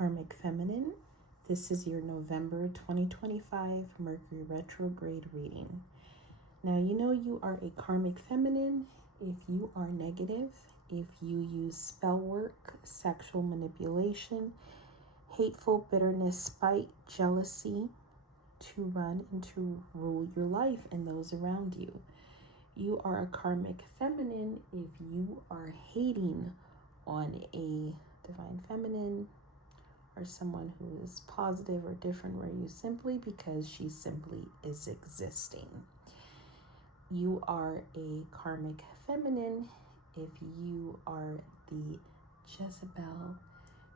Karmic Feminine. This is your November 2025 Mercury Retrograde reading. Now, you know you are a Karmic Feminine if you are negative, if you use spell work, sexual manipulation, hateful bitterness, spite, jealousy to run and to rule your life and those around you. You are a Karmic Feminine if you are hating on a Divine Feminine or someone who is positive or different where you simply because she simply is existing. You are a Karmic Feminine if you are the Jezebel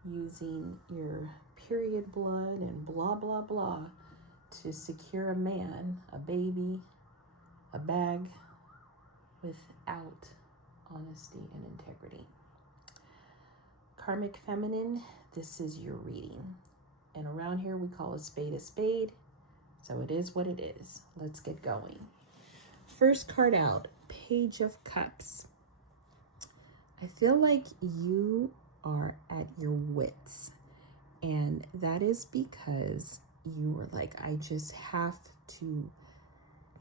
using your period blood and blah blah blah to secure a man, a baby, a bag without honesty and integrity. Karmic Feminine, this is your reading. And around here we call a spade, so it is what it is. Let's get going. First card out, Page of Cups. I feel like you are at your wits, and that is because you were like, I just have to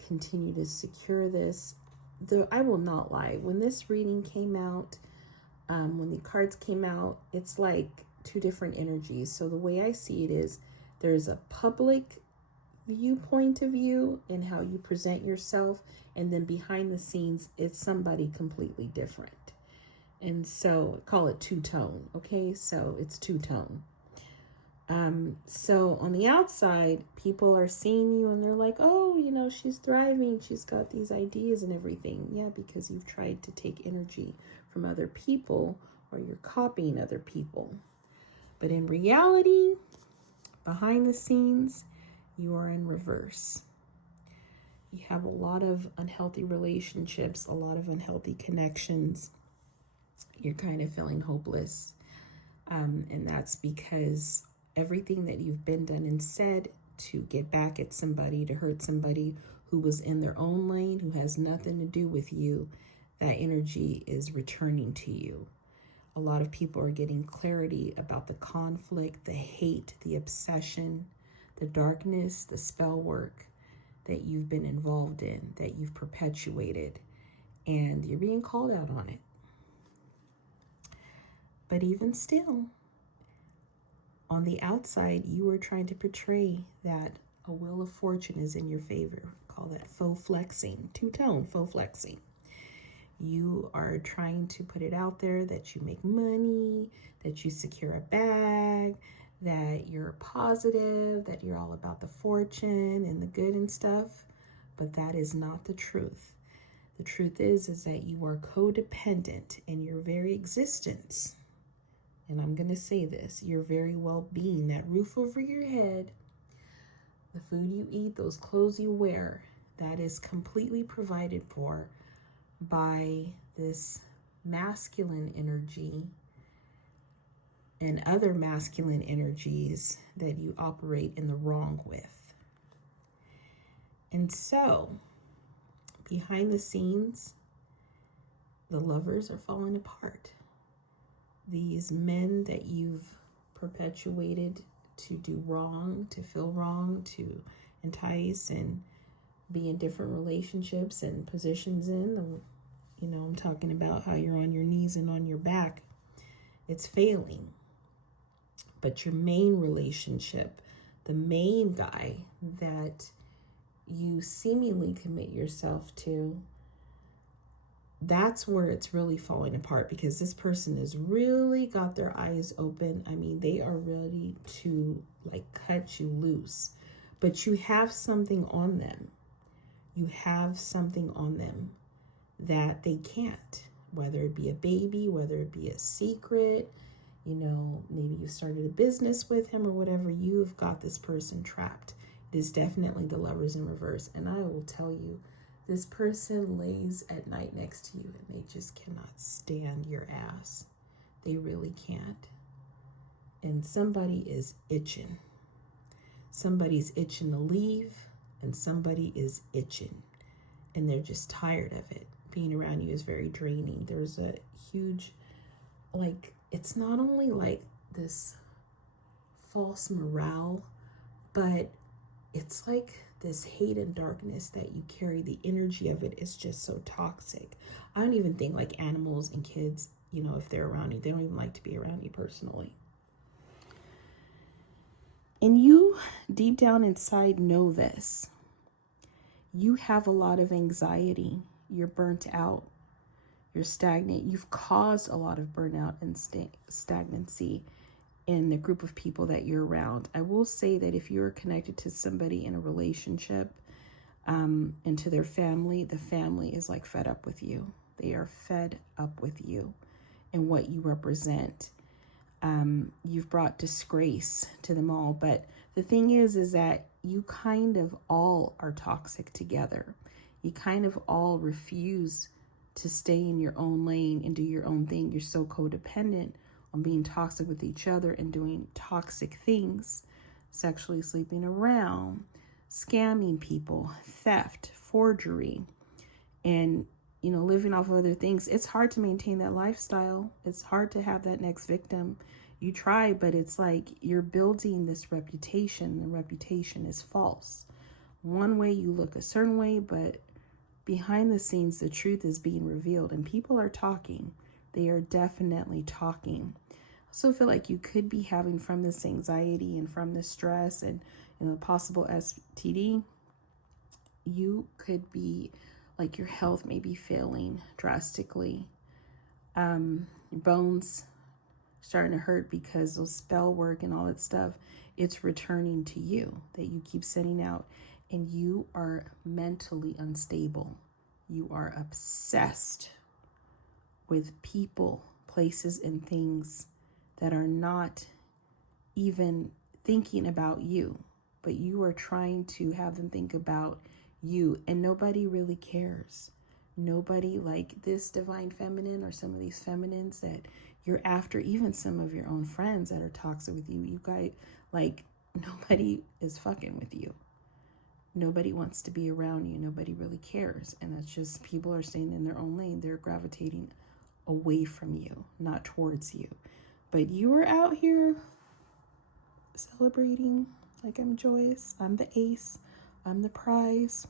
continue to secure this. Though I will not lie, when this reading came out, when the cards came out, it's like two different energies. So the way I see it is there's a public viewpoint of you and how you present yourself, and then behind the scenes it's somebody completely different. And so call it two-tone. Okay, so it's two-tone. So on the outside, people are seeing you and they're like, oh, you know, she's thriving, she's got these ideas and everything. Yeah, because you've tried to take energy from other people or you're copying other people. But in reality, behind the scenes, you are in reverse. You have a lot of unhealthy relationships, a lot of unhealthy connections. You're kind of feeling hopeless. And that's because everything that you've been done and said to get back at somebody, to hurt somebody who was in their own lane, who has nothing to do with you, that energy is returning to you. A lot of people are getting clarity about the conflict, the hate, the obsession, the darkness, the spell work that you've been involved in, that you've perpetuated, and you're being called out on it. But even still, on the outside, you are trying to portray that a wheel of fortune is in your favor. Call that faux flexing, two-tone faux flexing. You are trying to put it out there that you make money, that you secure a bag, that you're positive, that you're all about the fortune and the good and stuff. But that is not the truth. The truth is that you are codependent in your very existence. And I'm going to say this, your very well-being, that roof over your head, the food you eat, those clothes you wear, that is completely provided for by this masculine energy and other masculine energies that you operate in the wrong with. And so, behind the scenes, the lovers are falling apart. These men that you've perpetuated to do wrong, to feel wrong, to entice and be in different relationships and positions in, you know, I'm talking about how you're on your knees and on your back. It's failing. But your main relationship, the main guy that you seemingly commit yourself to, that's where it's really falling apart, because this person has really got their eyes open. I mean, they are ready to like cut you loose, but you have something on them. You have something on them that they can't, whether it be a baby, whether it be a secret, you know, maybe you started a business with him or whatever. You've got this person trapped. It is definitely the Lovers in reverse. And I will tell you, this person lays at night next to you and they just cannot stand your ass. They really can't. And somebody is itching. Somebody's itching to leave and somebody is itching. And they're just tired of it. Being around you is very draining. There's a huge, like, it's not only like this false morale, but it's like this hate and darkness that you carry. The energy of it is just so toxic. I don't even think like animals and kids, you know, if they're around you, they don't even like to be around you personally. And you deep down inside know this. You have a lot of anxiety. You're burnt out. You're stagnant. You've caused a lot of burnout and stagnancy in the group of people that you're around. I will say that if you're connected to somebody in a relationship and to their family, the family is like fed up with you. They are fed up with you and what you represent. You've brought disgrace to them all. But the thing is that you kind of all are toxic together. You kind of all refuse to stay in your own lane and do your own thing. You're so codependent on being toxic with each other and doing toxic things, sexually sleeping around, scamming people, theft, forgery, and, you know, living off of other things. It's hard to maintain that lifestyle. It's hard to have that next victim. You try, but it's like you're building this reputation. The reputation is false. One way you look a certain way, but behind the scenes, the truth is being revealed and people are talking. They are definitely talking. I also feel like you could be having from this anxiety and from this stress and, you know, possible STD. You could be like your health may be failing drastically. Your bones starting to hurt because those spell work and all that stuff, it's returning to you that you keep sending out, and you are mentally unstable. You are obsessed with people, places, and things that are not even thinking about you, but you are trying to have them think about you, and nobody really cares. Nobody, like this divine feminine or some of these feminines that you're after, even some of your own friends that are toxic with you, you guys, like, nobody is fucking with you. Nobody wants to be around you. Nobody really cares. And that's just people are staying in their own lane. They're gravitating away from you, not towards you. But you are out here celebrating like I'm joyous. I'm the ace. I'm the prize.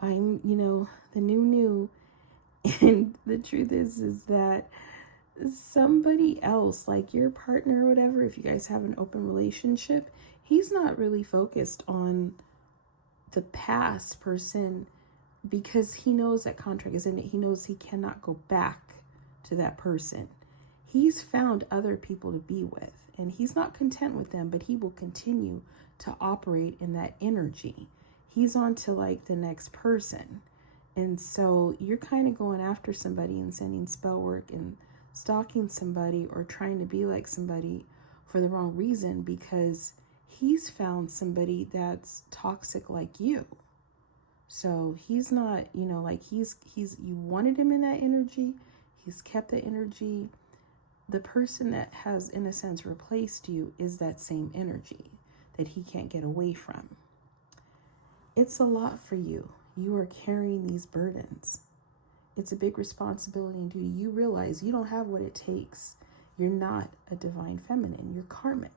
I'm, you know, the new. And the truth is that somebody else, like your partner or whatever, if you guys have an open relationship, he's not really focused on the past person because he knows that contract is in it. He knows he cannot go back to that person. He's found other people to be with, and he's not content with them, but he will continue to operate in that energy. He's on to like the next person. And so you're kind of going after somebody and sending spell work and stalking somebody or trying to be like somebody for the wrong reason because he's found somebody that's toxic like you. So he's not, you know, like he's you wanted him in that energy. He's kept the energy. The person that has, in a sense, replaced you is that same energy that he can't get away from. It's a lot for you. You are carrying these burdens. It's a big responsibility and duty. You realize you don't have what it takes. You're not a divine feminine. You're karmic.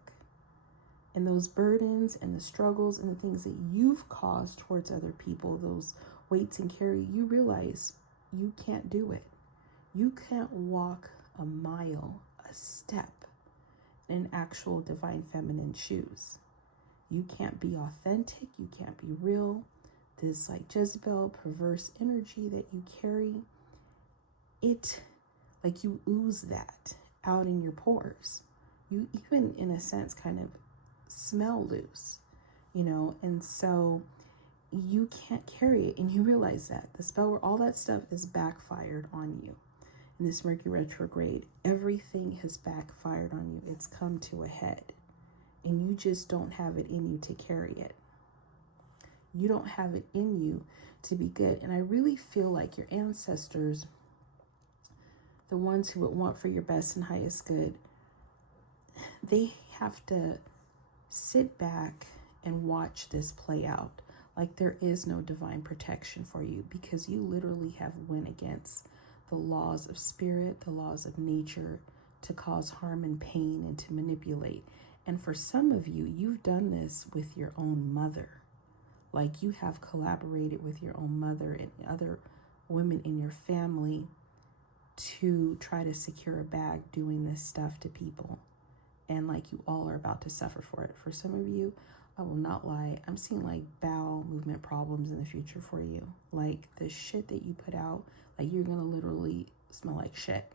And those burdens and the struggles and the things that you've caused towards other people, those weights and carry, you realize you can't do it. You can't walk a mile, a step in actual divine feminine shoes. You can't be authentic. You can't be real. This like Jezebel perverse energy that you carry, it like you ooze that out in your pores. You even in a sense kind of smell loose, you know, and so you can't carry it, and you realize that the spell, all that stuff is backfired on you. In this Mercury Retrograde, everything has backfired on you. It's come to a head, and you just don't have it in you to carry it. You don't have it in you to be good. And I really feel like your ancestors, the ones who would want for your best and highest good, they have to sit back and watch this play out. Like there is no divine protection for you because you literally have went against the laws of spirit, the laws of nature, to cause harm and pain and to manipulate. And for some of you, you've done this with your own mother. Like, you have collaborated with your own mother and other women in your family to try to secure a bag doing this stuff to people. And like, you all are about to suffer for it. For some of you, I will not lie, I'm seeing like bowel movement problems in the future for you. Like, the shit that you put out, like, you're gonna literally smell like shit.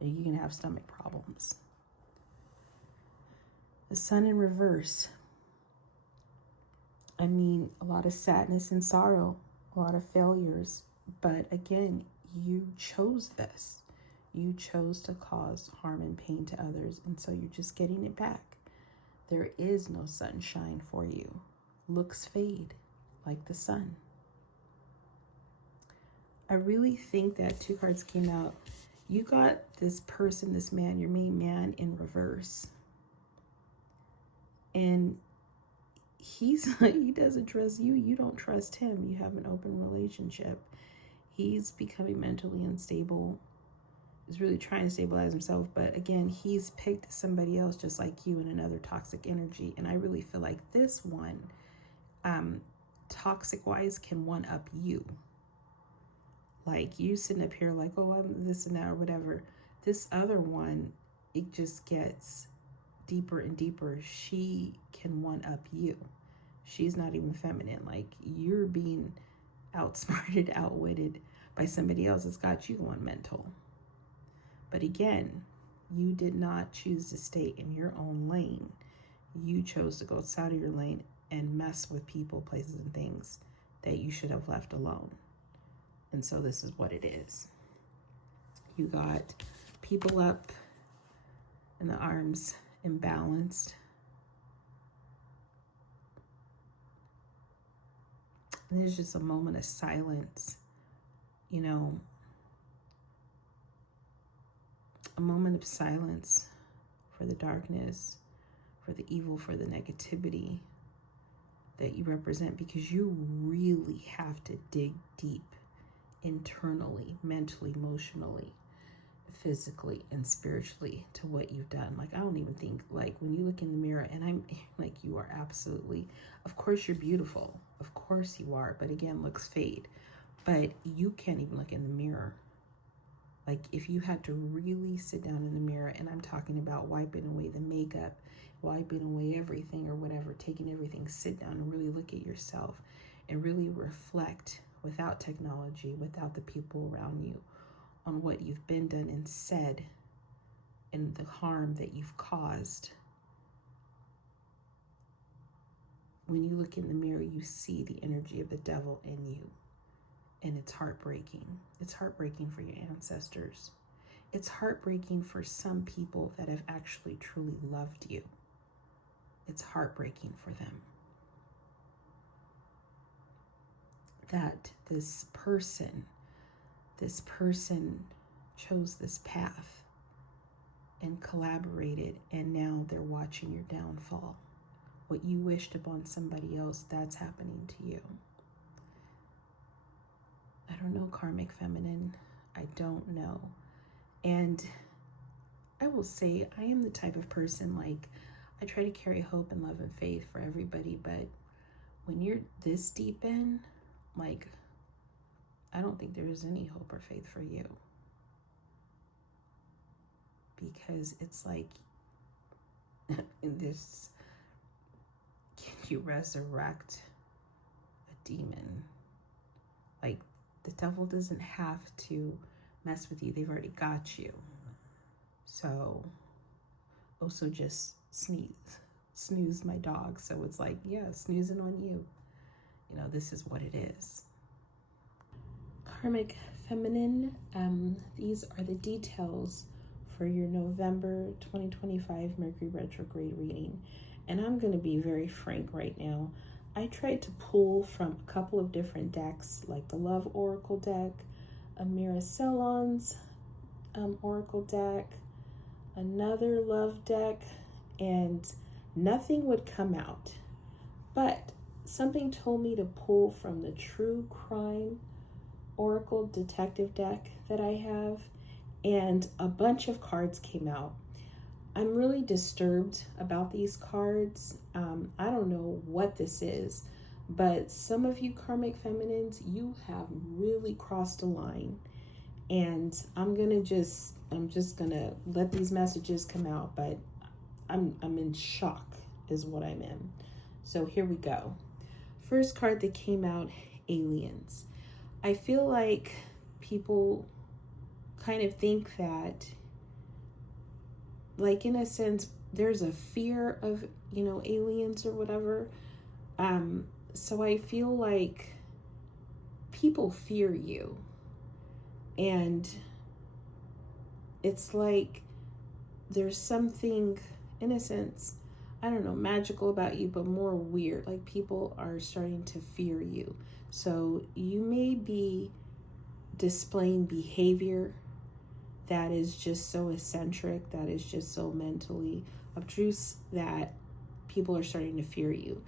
Like, you're gonna have stomach problems. The sun in reverse. I mean, a lot of sadness and sorrow, a lot of failures. But again, you chose this. You chose to cause harm and pain to others. And so you're just getting it back. There is no sunshine for you. Looks fade like the sun. I really think that 2 cards came out. You got this person, this man, your main man, in reverse. And he doesn't trust you. You don't trust him. You have an open relationship. He's becoming mentally unstable. He's really trying to stabilize himself. But again, he's picked somebody else just like you in another toxic energy. And I really feel like this one, toxic-wise, can one-up you. Like, you sitting up here like, oh, I'm this and that or whatever. This other one, it just gets deeper and deeper. She can one-up you. She's not even feminine. Like, you're being outsmarted, outwitted by somebody else that's got you going mental. But again, you did not choose to stay in your own lane. You chose to go outside of your lane and mess with people, places, and things that you should have left alone. And so this is what it is. You got people up in the arms, imbalanced. And there's just a moment of silence, you know, a moment of silence for the darkness, for the evil, for the negativity that you represent, because you really have to dig deep internally, mentally, emotionally, physically, and spiritually to what you've done. Like, I don't even think, like, when you look in the mirror, and I'm like, you are absolutely, of course you're beautiful, of course you are, but again, looks fade. But you can't even look in the mirror. Like, if you had to really sit down in the mirror, and I'm talking about wiping away the makeup, wiping away everything or whatever, taking everything, sit down and really look at yourself and really reflect without technology, without the people around you, on what you've been done and said and the harm that you've caused. When you look in the mirror, you see the energy of the devil in you. And it's heartbreaking. It's heartbreaking for your ancestors. It's heartbreaking for some people that have actually truly loved you. It's heartbreaking for them that this person chose this path and collaborated, and now they're watching your downfall. What you wished upon somebody else, that's happening to you. I don't know, karmic feminine. I don't know. And I will say, I am the type of person, like, I try to carry hope and love and faith for everybody, but when you're this deep in, like, I don't think there is any hope or faith for you. Because it's like, in this, can you resurrect a demon? Like, the devil doesn't have to mess with you. They've already got you. So, also just snooze my dog. So it's like, yeah, snoozing on you. You know, this is what it is. Karmic feminine, these are the details for your November 2025 Mercury Retrograde reading. And I'm going to be very frank right now. I tried to pull from a couple of different decks, like the Love Oracle deck, Amira Ceylon's Oracle deck, another Love deck, and nothing would come out. But something told me to pull from the True Crime Oracle detective deck that I have, and a bunch of cards came out. I'm really disturbed about these cards. I don't know what this is, but some of you karmic feminines, you have really crossed a line. And I'm just gonna let these messages come out, but I'm in shock is what I'm in. So here we go. First card that came out, aliens. I feel like people kind of think that, like, in a sense, there's a fear of, aliens or whatever. So I feel like people fear you. And it's like there's something, in a sense, I don't know, magical about you, but more weird. Like people are starting to fear you. So you may be displaying behavior that is just so eccentric, that is just so mentally obtruse that people are starting to fear you.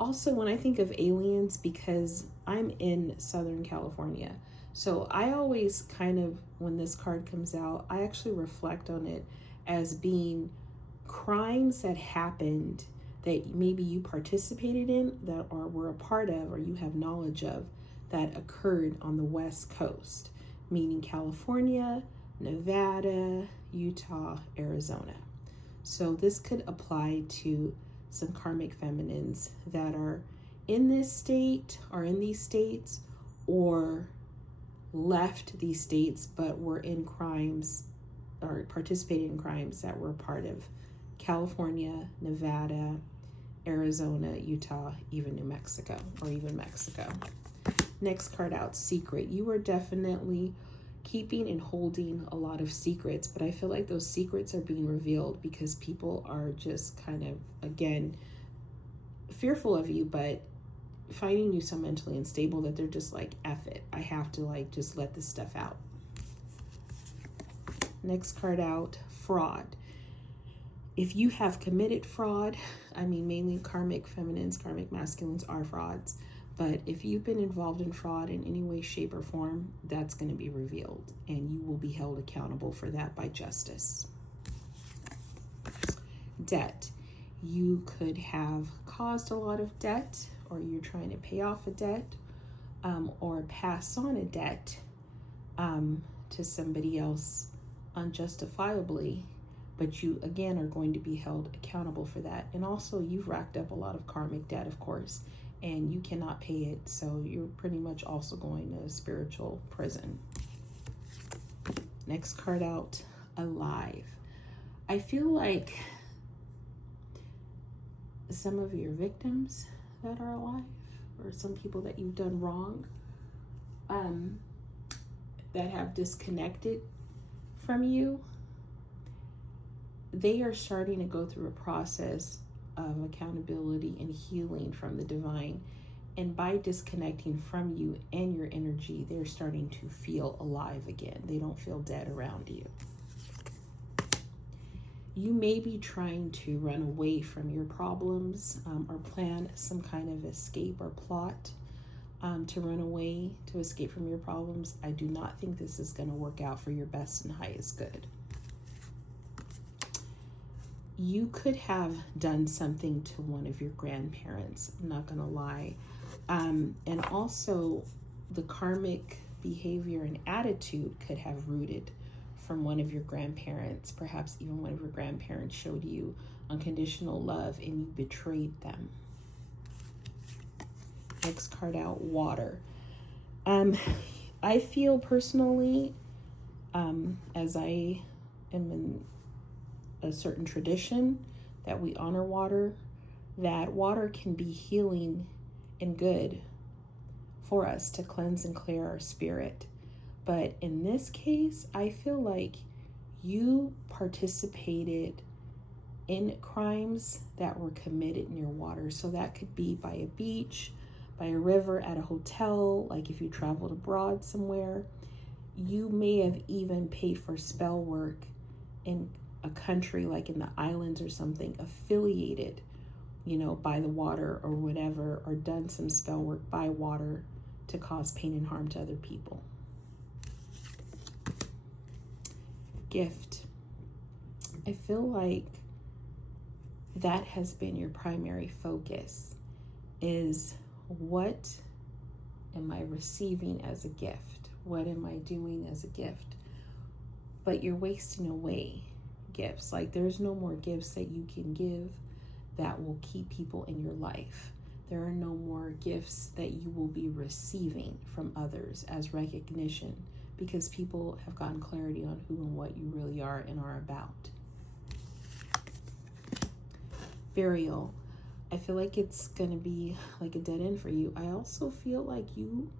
Also, when I think of aliens, because I'm in Southern California, so I always kind of, when this card comes out, I actually reflect on it as being crimes that happened that maybe you participated in, that or were a part of, or you have knowledge of, that occurred on the West Coast, meaning California, Nevada, Utah, Arizona. So this could apply to some karmic feminines that are in this state, or in these states, or left these states but were in crimes or participated in crimes that were part of California, Nevada, Arizona, Utah, even New Mexico, or even Mexico. Next card out, secret. You are definitely keeping and holding a lot of secrets, but I feel like those secrets are being revealed because people are just kind of, again, fearful of you, but finding you so mentally unstable that they're just like, F it. I have to like just let this stuff out. Next card out, fraud. If you have committed fraud, I mean, mainly karmic feminines, karmic masculines are frauds. But if you've been involved in fraud in any way, shape, or form, that's going to be revealed, and you will be held accountable for that by justice. Debt. You could have caused a lot of debt, or you're trying to pay off a debt, or pass on a debt to somebody else unjustifiably, but you, again, are going to be held accountable for that. And also, you've racked up a lot of karmic debt, of course, and you cannot pay it, so you're pretty much also going to a spiritual prison. Next card out, alive. I feel like some of your victims that are alive, or some people that you've done wrong, that have disconnected from you, they are starting to go through a process of accountability and healing from the divine. And by disconnecting from you and your energy, they're starting to feel alive again. They don't feel dead around you. You may be trying to run away from your problems, or plan some kind of escape or plot to run away, to escape from your problems. I do not think this is going to work out for your best and highest good. You could have done something to one of your grandparents, I'm not going to lie. And also, the karmic behavior and attitude could have rooted from one of your grandparents. Perhaps even one of your grandparents showed you unconditional love and you betrayed them. Next card out, water. I feel personally, as I am in a certain tradition that we honor water, that water can be healing and good for us to cleanse and clear our spirit. But in this case, I feel like you participated in crimes that were committed near water. So that could be by a beach, by a river, at a hotel, like if you traveled abroad somewhere. You may have even paid for spell work in a country like in the islands or something, affiliated, by the water or whatever, or done some spell work by water to cause pain and harm to other people. gift. I feel like that has been your primary focus, is what am I receiving as a gift? What am I doing as a gift? But you're wasting away gifts. Like, there's no more gifts that you can give that will keep people in your life. There are no more gifts that you will be receiving from others as recognition, because people have gotten clarity on who and what you really are and are about. Burial. I feel like it's going to be like a dead end for you. I also feel like you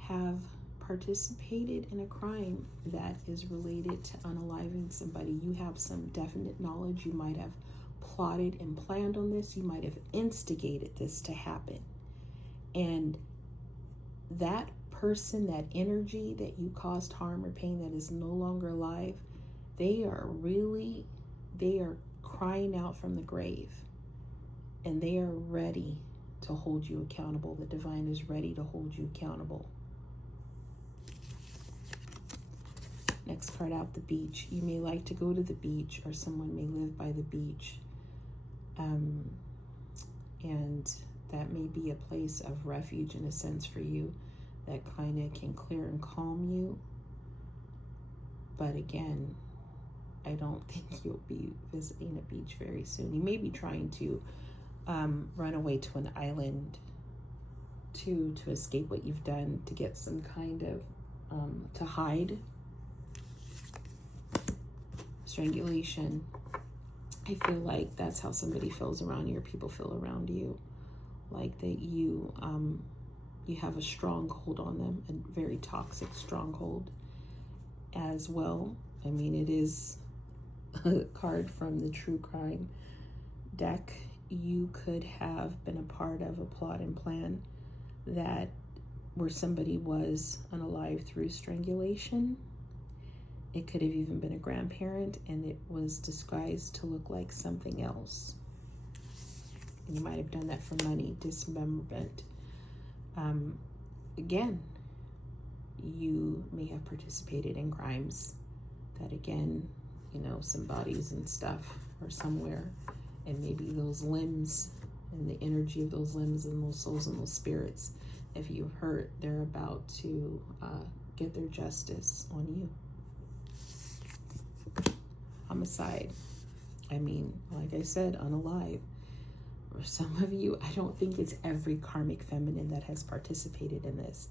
have participated in a crime that is related to unaliving somebody. You have some definite knowledge. You might have plotted and planned on this. You might have instigated this to happen. And that person, that energy that you caused harm or pain that is no longer alive, they are crying out from the grave. And they are ready to hold you accountable. The divine is ready to hold you accountable. Next card out, the beach. You may like to go to the beach, or someone may live by the beach. And that may be a place of refuge in a sense for you that kind of can clear and calm you. But again, I don't think you'll be visiting a beach very soon. You may be trying to run away to an island to escape what you've done, to get some kind of, to hide. Strangulation. I feel like that's how somebody feels around you, or people feel around you. Like that you have a stronghold on them, a very toxic stronghold as well. I mean, it is a card from the true crime deck. You could have been a part of a plot and plan that where somebody was unalive through strangulation. It could have even been a grandparent, and it was disguised to look like something else. You might have done that for money, dismemberment. Again, you may have participated in crimes that, again, some bodies and stuff are somewhere, and maybe those limbs and the energy of those limbs and those souls and those spirits, if you've hurt, they're about to get their justice on you. Homicide. I mean, like I said, unalive. For some of you, I don't think it's every karmic feminine that has participated in this,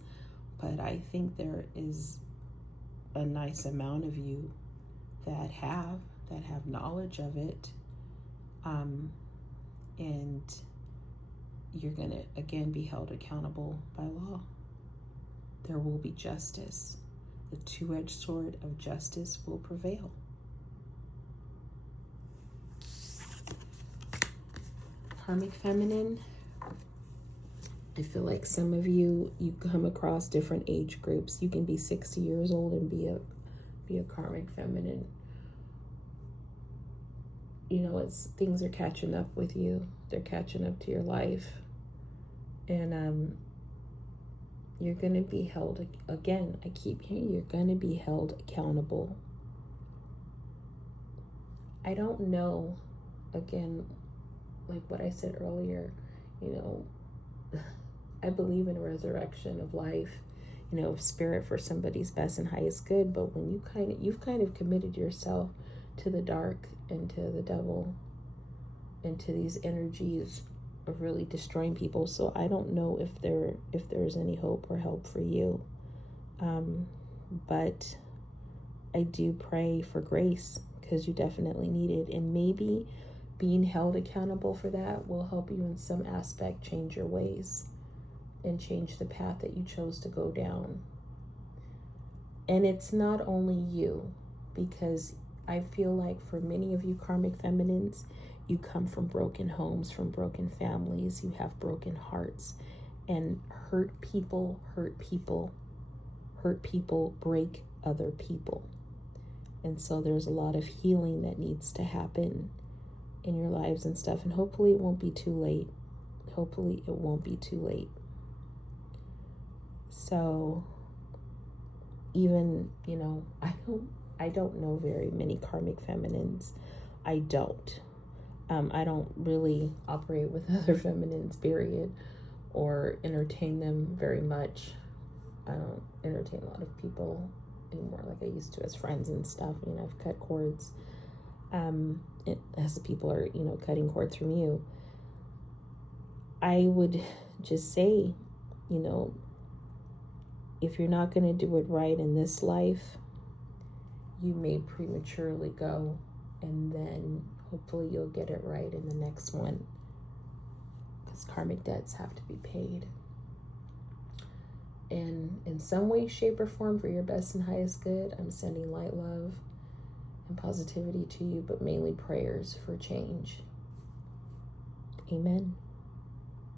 but I think there is a nice amount of you that have knowledge of it. And you're going to, again, be held accountable by law. There will be justice. The two-edged sword of justice will prevail. Karmic feminine. I feel like some of you come across different age groups. You can be 60 years old and be a karmic feminine. Things are catching up with you. They're catching up to your life. And you're going to be held, again, I keep hearing you're going to be held accountable. I don't know, again, like what I said earlier, I believe in a resurrection of life, of spirit for somebody's best and highest good. But when you've kind of committed yourself to the dark and to the devil and to these energies of really destroying people. So I don't know if there's any hope or help for you. But I do pray for grace, because you definitely need it. And maybe being held accountable for that will help you in some aspect change your ways and change the path that you chose to go down. And it's not only you, because I feel like for many of you karmic feminines, you come from broken homes, from broken families, you have broken hearts, and hurt people break other people. And so there's a lot of healing that needs to happen in your lives and stuff. And hopefully it won't be too late. Hopefully it won't be too late. So even, I don't I don't know very many karmic feminines. I don't. I don't really operate with other feminines, period, or entertain them very much. I don't entertain a lot of people anymore like I used to as friends and stuff. You know, I've cut cords. As people are, you know, cutting cords from you. I would just say, you know, if you're not going to do it right in this life, you may prematurely go, and then hopefully you'll get it right in the next one, because karmic debts have to be paid. And in some way, shape, or form, for your best and highest good, I'm sending light, love, and positivity to you, but mainly prayers for change. Amen.